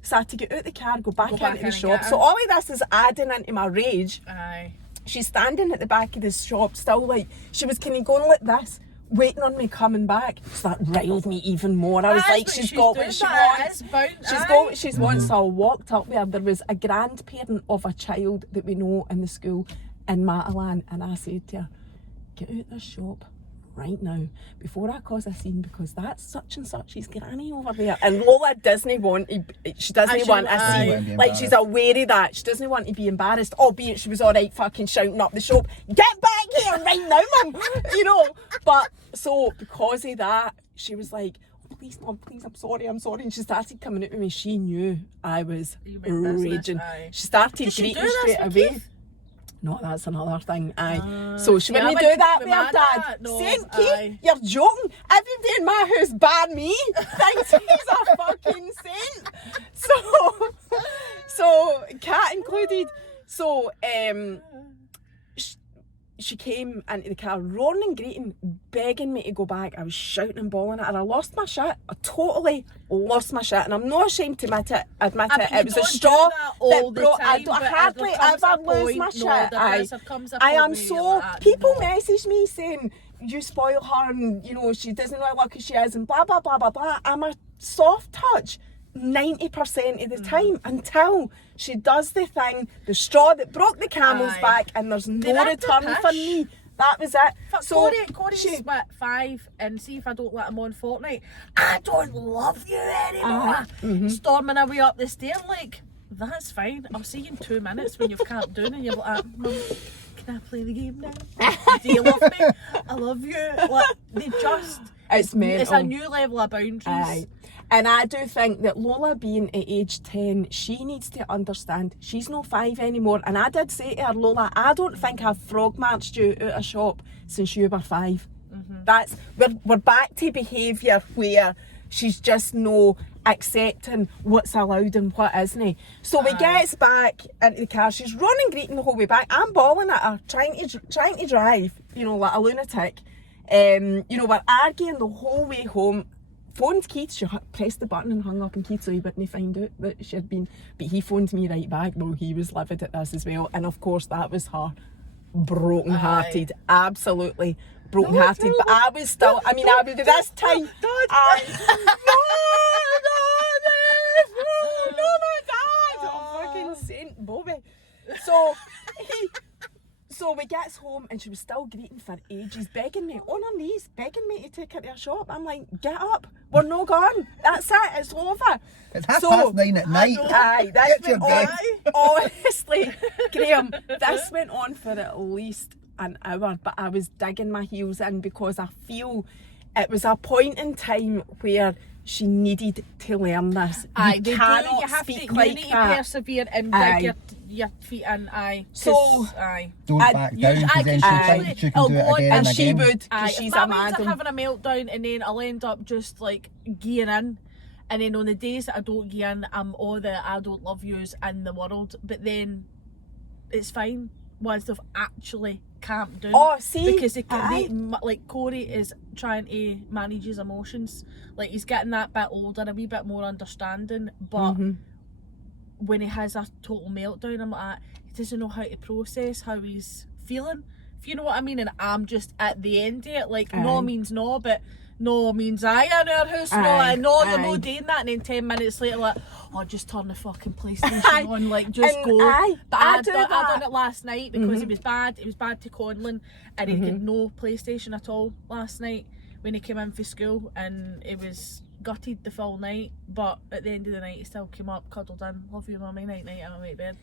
So I had to get out the car, go back into the shop. So all of this is adding into my rage. Aye. She's standing at the back of the shop, still like, she was kind of going like this, waiting on me coming back. So that riled me even more. I was like, she's got what she wants. She's got what she wants. So I walked up there. There was a grandparent of a child that we know in the school in Matalan, and I said to her, get out the shop right now before I cause a scene, because that's such and such his granny over there. And Lola doesn't want a scene. Like, she's aware of that. She doesn't want to be embarrassed, albeit she was alright fucking shouting up the shop, get back here right now, mum, you know. But so because of that, she was like, oh, please mum, please, I'm sorry, and she started coming out with me. She knew I was raging. She started greeting straight away. No, that's another thing. So she wouldn't do that with her dad. No, Saint Kate, you're joking. Everybody in my house, bar me, thinks he's a fucking saint. So Kat included. So she came into the car, roaring and greeting, begging me to go back. I was shouting and bawling at her. I lost my shit. I totally lost my shit, and I'm not ashamed to admit it. It was a straw that brought. I hardly ever lose my shit. I am so. People message me saying you spoil her, and you know she doesn't know how lucky she is, and blah blah blah blah blah. I'm a soft touch 90% of the time until she does the thing, the straw that broke the camel's back, and there's no return for me. That was it. So Corey's 5, and see if I don't let him on Fortnite, I don't love you anymore. Storming away up the stair like, that's fine. I'll see you in 2 minutes when you've calmed down and you're like, Mum, can I play the game now? Do you love me? I love you. Like, they just, it's a new level of boundaries. Aye. And I do think that Lola being at age 10, she needs to understand she's no 5 anymore. And I did say to her, Lola, I don't think I've frog marched you out of shop since you were 5. That's we're back to behaviour where she's just no accepting what's allowed and what isn't. So we gets back into the car, she's running greeting the whole way back. I'm bawling at her, trying to drive, you know, like a lunatic. You know, we're arguing the whole way home. Phoned Keith, she pressed the button and hung up, and Keith, so he wouldn't find out that she had been, but he phoned me right back. Well, he was livid at this as well, and of course that was her broken-hearted, absolutely broken-hearted. But I was still, I mean, I was this time, no, my dad, oh, fucking Saint Bobby. So we gets home, and she was still greeting for ages, begging me on her knees, begging me to take her to her shop. I'm like, get up, we're no gone. That's it, it's over. It's 9:30 at night. Aye, this went on. Honestly, Graeme, this went on for at least an hour, but I was digging my heels in because I feel it was a point in time where she needed to learn this. Aye, you cannot you speak to, like you need that. to persevere and dig your feet in. So, don't back down, because then she can do it again and again. she would, because she's a a madam. madam. Having a meltdown, and then I'll end up just like geeing in, and then on the days that I don't gear in, I'm all the I don't love yous in the world, but then it's fine once they've actually calmed down. Oh, see, because like Corey is trying to manage his emotions, like he's getting that bit older, a wee bit more understanding, but when he has a total meltdown, I'm like, he doesn't know how to process how he's feeling, if you know what I mean. And I'm just at the end of it, like no means no, but no means aye in our house. No, you're not doing that. And then 10 minutes later, like, oh, just turn the fucking PlayStation on, like just go. But I done it last night because it was bad. It was bad to Conlon, and he had no PlayStation at all last night when he came in for school, and it was gutted the full night. But at the end of the night, he still came up, cuddled in, love you mummy, night night, I went to bed.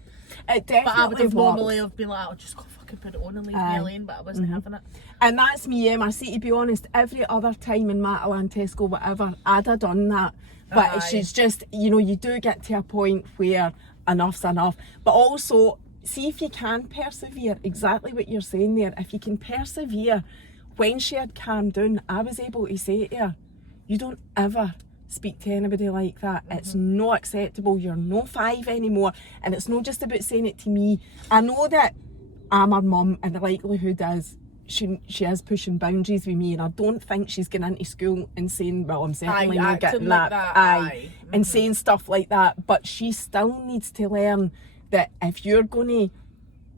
It definitely but I would have works. normally have been like, I'll just go fucking put it on and leave me alone, but I wasn't having it. And that's me, Emma. See, to be honest, every other time in Matalan, Tesco, whatever, I'd have done that. But she's just, you know, you do get to a point where enough's enough. But also, see if you can persevere, exactly what you're saying there, if you can persevere when she had calmed down, I was able to say to her, you don't ever speak to anybody like that. It's not acceptable. You're no 5 anymore. And it's not just about saying it to me. I know that I'm her mum, and the likelihood is she is pushing boundaries with me, and I don't think she's going into school and saying, well, I'm certainly not getting like that. And saying stuff like that. But she still needs to learn that if you're going to,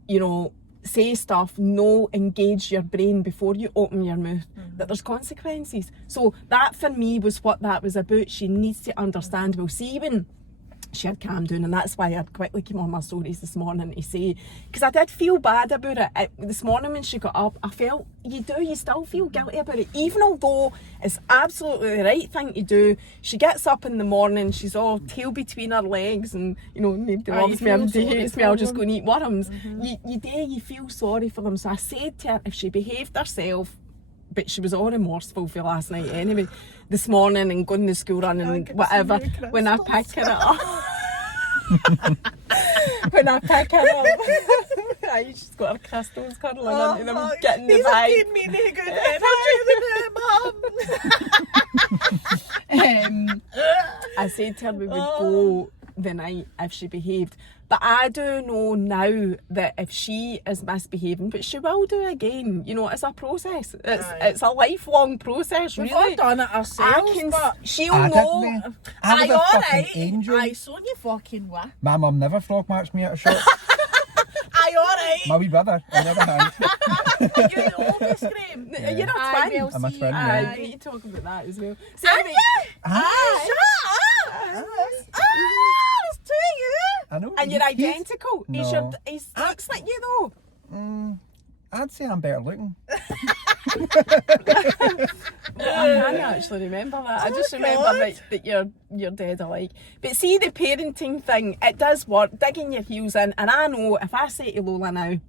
you know, say stuff, engage your brain before you open your mouth, that there's consequences. So that for me was what that was about. She needs to understand. Well, see, when she had calmed down, and that's why I'd quickly came on my stories this morning to say, because I did feel bad about it. This morning when she got up, I felt, you still feel guilty about it, even although it's absolutely the right thing to do. She gets up in the morning, she's all tail between her legs, and you know, nobody loves me, everybody hates me, I'll just go and eat worms. You feel sorry for them. So I said to her, if she behaved herself, but she was all remorseful for last night anyway, this morning, and going to school run and whatever, when I pick her up she's got her crystals curling onto them, getting the vibe. Me good I said to her we would go the night if she behaved. But I do know now that if she is misbehaving, but she will do again, you know, it's a process. It's a lifelong process, really. We've all done it ourselves, but she'll know. I was a fucking angel. I saw you fucking what? My mum never frog marched me at a shop. Aye, alright. My wee brother, on the other hand. You're the oldest, Graeme. You're a twin. I'm a twin, Aye, yeah. we need to talk about that as well. So anyway, Aye. Shut up! There's two of you. I know. and you're identical. No. He looks like you though. I'd say I'm better looking. I can't actually remember that. I just remember that you're dead alike. But see, the parenting thing, it does work, digging your heels in. And I know if I say to Lola now,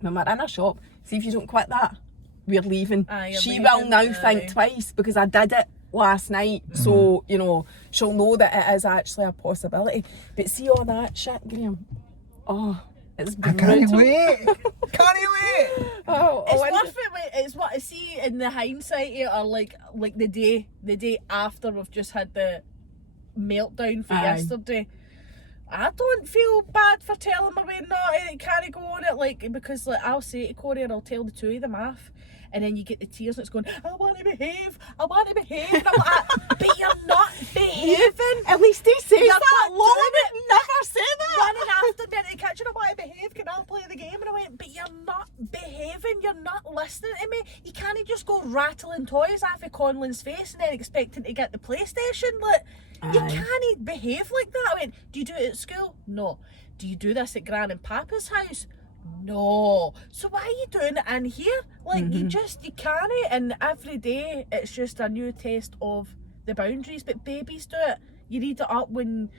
when we're in a shop, see if you don't quit that, we're leaving. She will now think twice, because I did it last night. So, you know, she'll know that it is actually a possibility. But see all that shit, Graeme. Oh, it's brutal. I can't wait. Can't wait. It's worth it. It's what I see in the hindsight here, or like the day after we've just had the meltdown for yesterday. I don't feel bad for telling my way not to kind of go on it, like, because like I'll say to Corey, and I'll tell the two of them off, and then you get the tears and it's going, I want to behave, and I'm like, but you're not behaving. At least he says You're that. not Lola doing would never say that. Running after me in the kitchen, I want to behave, can I play the game? And I went, but you're not behaving, you're not listening to me. You can't just go rattling toys off of Conlon's face and then expecting to get the PlayStation. Like, you can't behave like that. I went, do you do it at school? No. Do you do this at Gran and Papa's house? No. So why are you doing it in here? Like, you can't. And every day it's just a new test of the boundaries. But babies do it. You read it up when,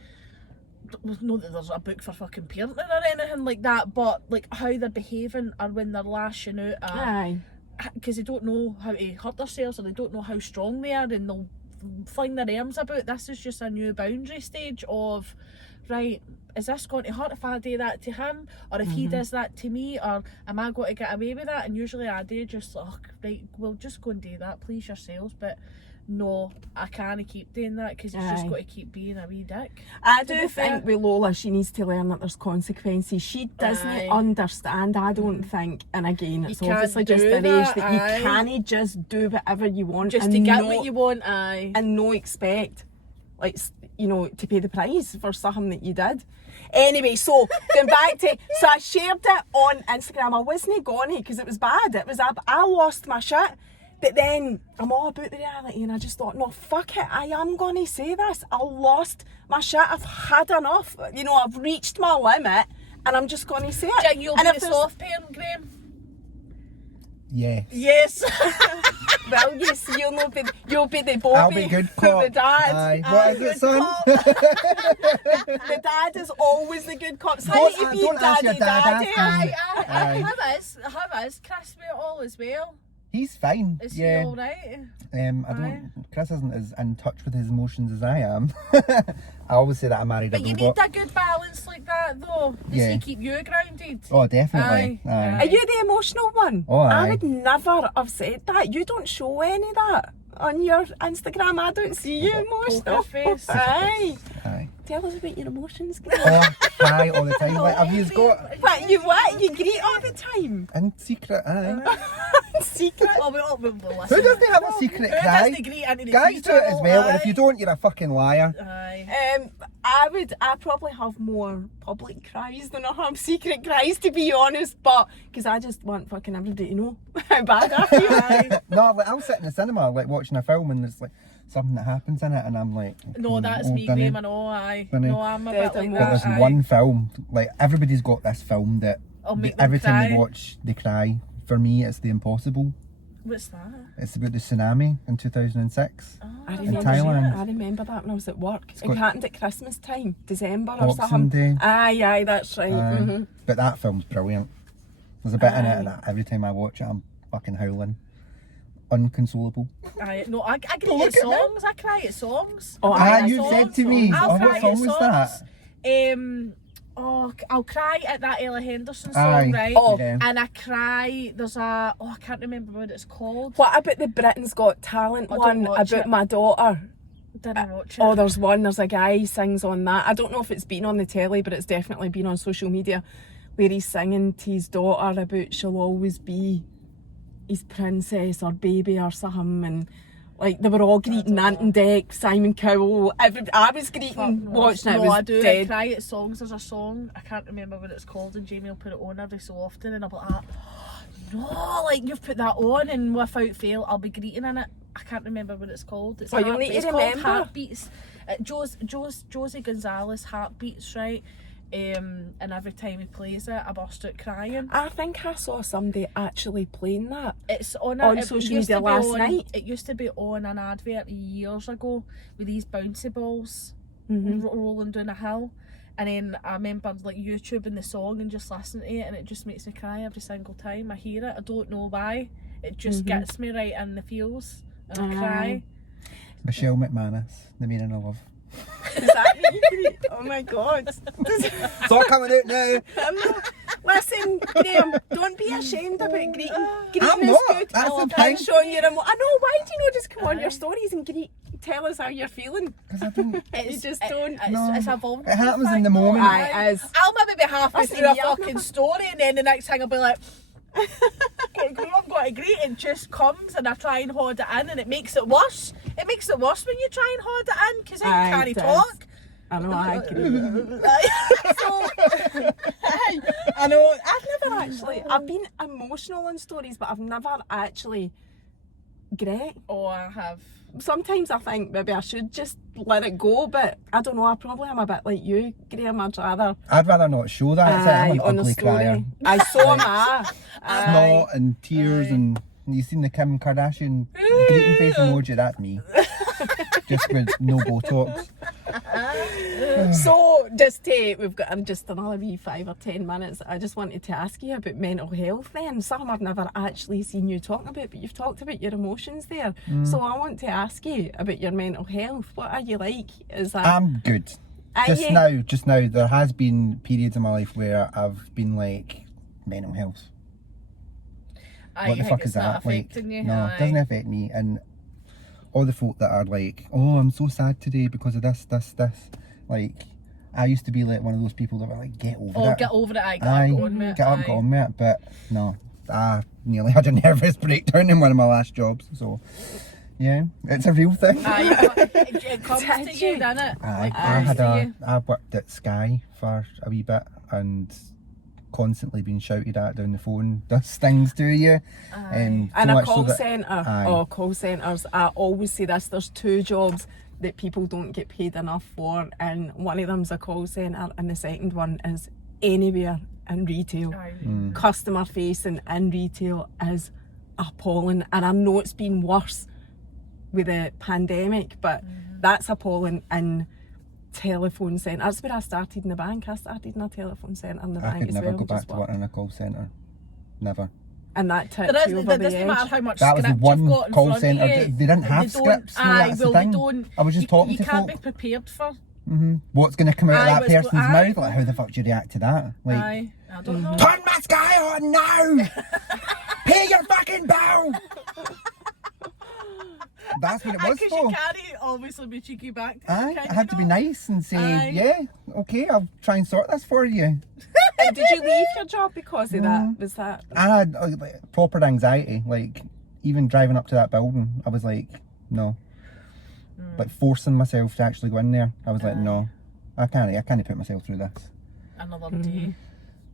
not that there's a book for fucking parenting or anything like that, but like how they're behaving or when they're lashing out, because they don't know how to hurt themselves, or they don't know how strong they are, and they'll fling their arms about. This is just a new boundary stage of, right, is this going to hurt if I do that to him, or if he does that to me, or am I going to get away with that? And usually I do just, right, we'll just go and do that, please yourselves. But no, I can't keep doing that, because he's just got to keep being a wee dick. I do think with Lola, she needs to learn that there's consequences. She doesn't understand, I don't think. And again, it's obviously just an age that you can't just do whatever you want. Just to get what you want, and no expect, like, you know, to pay the price for something that you did. Anyway, so going back to, so I shared it on Instagram. I wasn't going to, because it was bad. I lost my shit. But then I'm all about the reality, and I just thought, no, fuck it, I am going to say this. I lost my shit. I've had enough. You know, I've reached my limit, and I'm just going to say it. Jack, you'll be the soft parent, Graeme? Yeah. Yes. Well, yes, you'll be the Bobby. I'll be good cop. The dad. Aye. What is it, son? The dad is always the good cop. So Don't you be ask your dad daddy. after me. Aye. How is Chris with it all as well? He's fine. Is yeah. he alright? I don't. Chris isn't as in touch with his emotions as I am. I always say that I married But a you robot. need a good balance like that though. Does Yeah. he keep you grounded? Oh, definitely. Aye. Are you the emotional one? Oh, aye. I would never have said that. You don't show any of that on your Instagram. I don't see you emotional. Poker face. Aye. Aye. Tell us about your emotions, Graeme. Oh, cry all the time. Like, have you got What? You greet all the time? in secret? Aye. Secret? Oh, we'll Who listen. doesn't have a secret Who cry? doesn't greet into the Guys do it as well, and if Aye. you don't, you're a fucking liar. Aye. I probably have more public cries than I have secret cries, to be honest, but because I just want fucking everybody to know how bad I feel. No, like I'll sit in the cinema like watching a film and there's like something that happens in it and I'm like, No, that's me, dunno. Graeme, I know, aye. Dunno. No, I'm a bit Dead like and But that, there's aye. one film, like everybody's got this film that I'll make them every time they cry. watch they cry. For me it's The Impossible. What's that? It's about the tsunami in 2006. I In remember, Thailand. I remember that when I was at work. It got- happened at Christmas time, December or Boxing something. Day. Aye, that's right. Aye. Mhm. But that film's brilliant. There's a bit in Aye. it that every time I watch it I'm fucking howling. Unconsolable. Aye. No, I greet Don't at look at me. songs. I cry at songs. Oh, I aye, cry Ah, at you songs. said to me. I'll Oh, cry what at song was that? songs. I'll cry at that Ella Henderson song, Aye. right? Oh. Yeah. And I cry, there's a, I can't remember what it's called. What about the Britain's Got Talent I don't one watch about it. my daughter? Didn't watch it. Oh, there's a guy who sings on that. I don't know if it's been on the telly, but it's definitely been on social media, where he's singing to his daughter about she'll always be his princess or baby or something, and like they were all greeting Ant and Dec, Simon Cowell. I was greeting, watching it. No, was I do. I dead. cry at songs. There's a song, I can't remember what it's called, and Jamie will put it on every so often, and I'll be like, no, like you've put that on, and without fail, I'll be greeting in it. I can't remember what it's called. It's Oh, you'll need to it's called remember. Heartbeats. Josie Gonzalez, Heartbeats, right? And every time he plays it, I burst out crying. I think I saw somebody actually playing that. It's on On social used media to be last on- night. It used to be on an advert years ago with these bouncy balls Mm-hmm. rolling down a hill. And then I remember like YouTubing the song and just listening to it, and it just makes me cry every single time I hear it. I don't know why. It just gets me right in the feels, and I cry. Michelle McManus, The Meaning of Love. Is that me? Oh my god. It's all coming out now. Listen, Graeme, don't be ashamed about greeting. Greeting I'm is not. good. That's the And thing. showing your I know, why do you not just come on your stories and tell us how you're feeling? Because I don't. You just don't. It's a vulnerable It happens in thing, the though. moment. Aye, it is. I'll maybe be halfway Listen, through a yeah. fucking story, and then the next thing I'll be like, I've got a greet, and just comes, and I try and hold it in, and it makes it worse. It makes it worse when you try and hold it in, because then Aye, you can't it does. talk. I know, I agree. So, I know, I've never actually, I've been emotional in stories, but I've never actually great. oh, I have. Sometimes I think maybe I should just let it go, but I don't know, I probably am a bit like you, Graeme. I'd rather not show that. It's like, I'm an on the ugly story. crier. I saw ma. Snot and tears and you seen the Kim Kardashian greeting face emoji? That's me. Just with no Botox. So we've got just another wee 5 or 10 minutes. I just wanted to ask you about mental health then. Something I've never actually seen you talking about, but you've talked about your emotions there. So I want to ask you about your mental health. What are you like? Is that I'm good. Are Just you? now, there has been periods in my life where I've been like, mental health. What the fuck is that? Affecting you? No, Aye. it doesn't affect me. And all the folk that are like, oh, I'm so sad today because of this. Like, I used to be like one of those people that were like, get over Oh, it. get over it, Aye, get on with it. get up, aye. get on with it. But no, I nearly had a nervous breakdown in one of my last jobs. So, yeah, it's a real thing. Aye, it comes to Did you, you? doesn't it? Aye, It I comes to you. I worked at Sky for a wee bit and constantly being shouted at down the phone does things to you. And so a much so call that- centre. Aye. Oh, call centres. I always say this. There's 2 jobs that people don't get paid enough for, and one of them's a call centre, and the second one is anywhere in retail. Aye. Customer facing in retail is appalling, and I know it's been worse with the pandemic, but that's appalling. In telephone centre, that's where I started in the bank. I started in a telephone centre in the I bank could as never well. go back just to working in a call centre. Never. And that tipped you over There the doesn't edge. matter how much That was the script you've one got in call front centre. of you. They didn't have don't- scripts, no, Aye, that's the well, thing. they don't. I was just talking you to can't folk. be prepared for. What's going to come out Aye, of that what's go- person's aye. mouth? Like, how the fuck do you react to that? Like, Aye, I don't know. turn my sky on now! Pay your fucking bill! That's what it was Because for. you can't obviously be cheeky back. Aye, can I had you to be not? nice and say, Aye. yeah, okay, I'll try and sort this for you. And did you leave your job because of that? Was that? I had like, proper anxiety, like even driving up to that building, I was like, no. Like forcing myself to actually go in there. I was like, no, I can't put myself through this. Another day.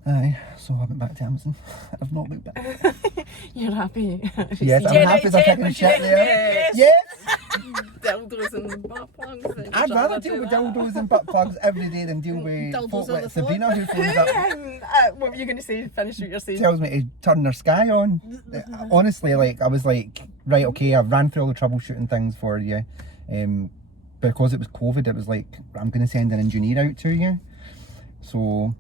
Aye, so I went back to Amazon. I've not looked back. You're happy? Yes, I'm Jenny, happy as I'm taking a would shit you- there. yes. Yes! Dildos and butt plugs. and I'd you'd rather deal with dildos and butt plugs every day than deal with Dildos folk on like the floor. Sabrina who phones up. What were you going to say? Finish what you're saying. Tells me to turn their sky on. Honestly, like I was like, right, okay, I've ran through all the troubleshooting things for you. Because it was COVID, it was like, I'm going to send an engineer out to you. So,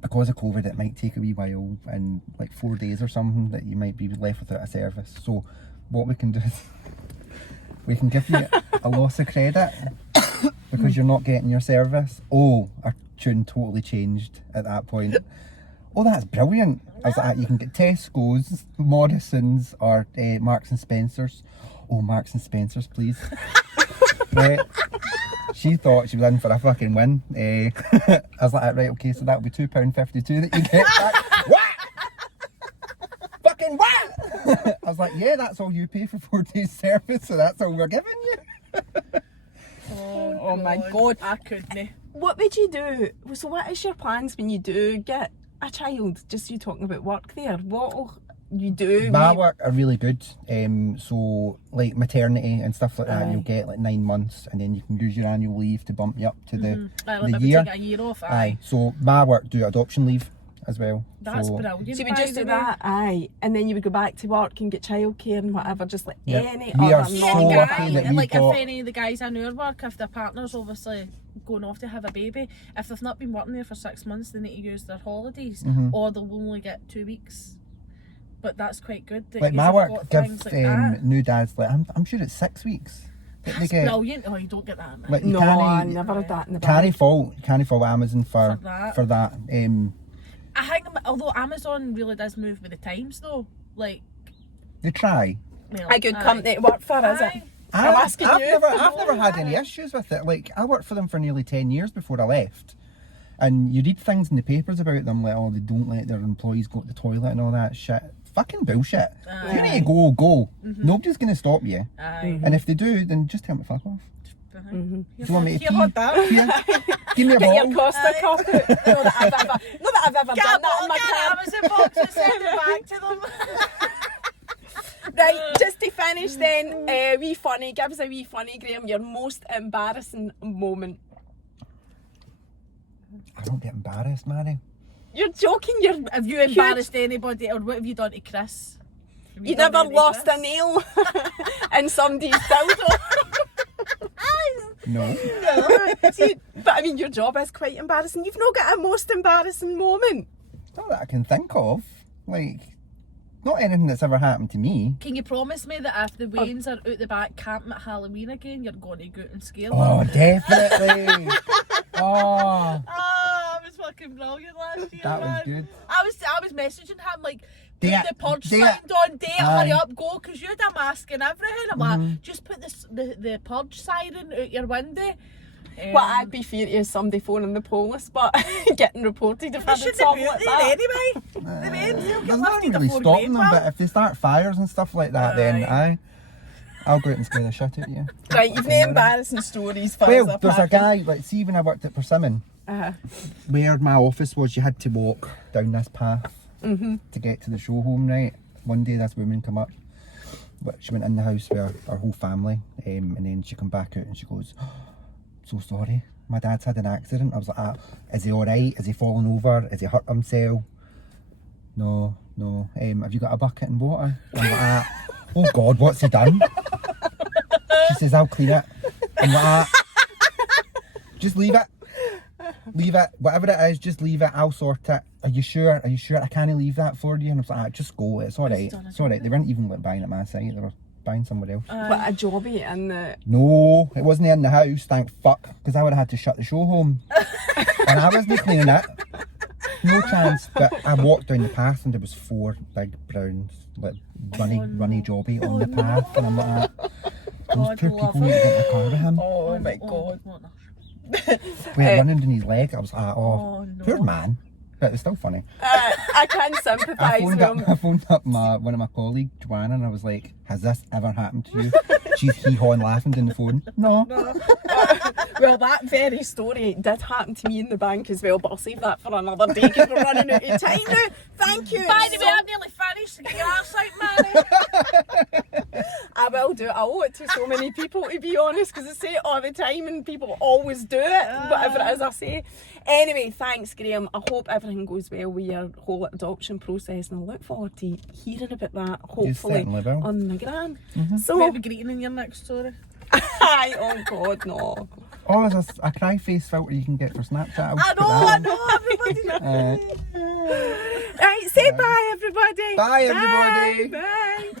because of COVID, it might take a wee while and like 4 days or something that you might be left without a service. So, what we can do is we can give you a loss of credit because you're not getting your service. Oh, our tune totally changed at that point. Oh, that's brilliant. I was like, you can get Tesco's, Morrison's, or Marks and Spencer's. Oh, Marks and Spencer's, please. Right. She thought she was in for a fucking win. I was like, right, okay, so that'll be £2.52 that you get back. What? Fucking what? I was like, yeah, that's all you pay for 4 days service, so that's all we're giving you. Oh my God. I couldn't. What would you do? So what is your plans when you do get a child? Just you talking about work there. What'll you do? My when you- work are really good. So like maternity and stuff like that, Aye. you'll get like 9 months and then you can use your annual leave to bump you up to the Like maybe year. take a year off. Aye. So my work do adoption leave as well. That's so, brilliant. So you would just do that, aye, and then you would go back to work and get childcare and whatever, just like Yeah. any We other are so normal lucky family. that and we've like got- if any of the guys in our work, if their partner's obviously going off to have a baby, if they've not been working there for 6 months, they need to use their holidays, or they'll only get 2 weeks. But that's quite good. That Like yous my have work got gives things like that. new dads like I'm sure it's 6 weeks that they That's get. brilliant. Oh, you don't get that. Like you No, I can't never had that in the carry bag. fault Amazon for For that. that. I think, although Amazon really does move with the times, though. Like, They try. well, A good aye. company to work for, is it? Aye. I'm asking I've you. never had any issues with it. Like I worked for them for nearly 10 years before I left. And you read things in the papers about them like, oh, they don't let their employees go to the toilet and all that shit. Fucking bullshit. Aye. You need to go. Nobody's going to stop you. Aye. And if they do, then just tell me to fuck off. You Do you want me to You pee? heard that? Here, give me a Get your bottle. Costa cup out. Not that I've ever Get a done that in bottle, my get car. an Amazon box and send it back to them. Right, just to finish then, wee funny, give us a wee funny, Graeme, your most embarrassing moment. I don't get embarrassed, Mary. You're joking, Have you embarrassed anybody, or what have you done to Chris? Have you done never any lost Chris? a nail in somebody's dildo. No. See, but I mean, your job is quite embarrassing. You've not got a most embarrassing moment. Not that I can think of. Like, not anything that's ever happened to me. Can you promise me that if the Waynes are out the back camping at Halloween again, you're going to go out and scare them? Oh, definitely. Oh, Oh, it was fucking brilliant last year, that was man. good. I was messaging him like, put Date, the purge date. sign on, date, Aye. hurry up, go, because you had a mask and everything. I'm like, just put the purge siren out your window. Well, I'd be fear is somebody phoning the police, but getting reported if I They did shouldn't something be like out there that. anyway. The Waynes, you'll get There's lifted nothing a really 4 stopping grade them, one. but if they start fires and stuff like that, then I'll go out and scare the shit out of you. Right, you've no embarrassing stories for Well, us. there's a guy, like, see when I worked at Persimmon, where my office was, you had to walk down this path to get to the show home, right? One day this woman come up, but she went in the house with her whole family, and then she come back out and she goes, so sorry, my dad's had an accident. I was like, is he alright? Is he fallen over? Has he hurt himself? No. Have you got a bucket and water? I'm like, oh God, what's he done? She says, I'll clean it. I'm like, just leave it. Leave it. Whatever it is, just leave it. I'll sort it. are you sure? Are you sure? I can't leave that for you. And I was like, just go. It's all right. done a It's all right. They weren't even like, buying at my site. They were buying somewhere else. What a jobby in the... No, it wasn't in the house, thank fuck, because I would have had to shut the show home. And I wasn't cleaning it. No chance. But I walked down the path and there was 4 big brown, like runny jobby on the path. And I'm like, those God, poor love people need to get in the car with him. Oh my God. What on We're running in his leg. I was like, Oh, no. poor man. But it was still funny. I can I sympathise with him. phoned up one of my colleagues, Joanna, and I was like, has this ever happened to you? She's hee-hawing laughing down the phone. No. Well, that very story did happen to me in the bank as well, but I'll save that for another day because we're running out of time now. Thank you. By the way, I'm nearly finished. Get your arse out, man. I will do it. I owe it to so many people, to be honest, because I say it all the time and people always do it, whatever it is I say. Anyway, thanks, Graeme. I hope everything goes well with your whole adoption process, and I look forward to hearing about that, hopefully, certainly will. on the gram. Mm-hmm. So, Maybe greeting in your next story. Aye, oh God, no. Oh, there's a cry face filter you can get for Snapchat. I know, everybody. Right, say bye, everybody. Bye, everybody. Bye.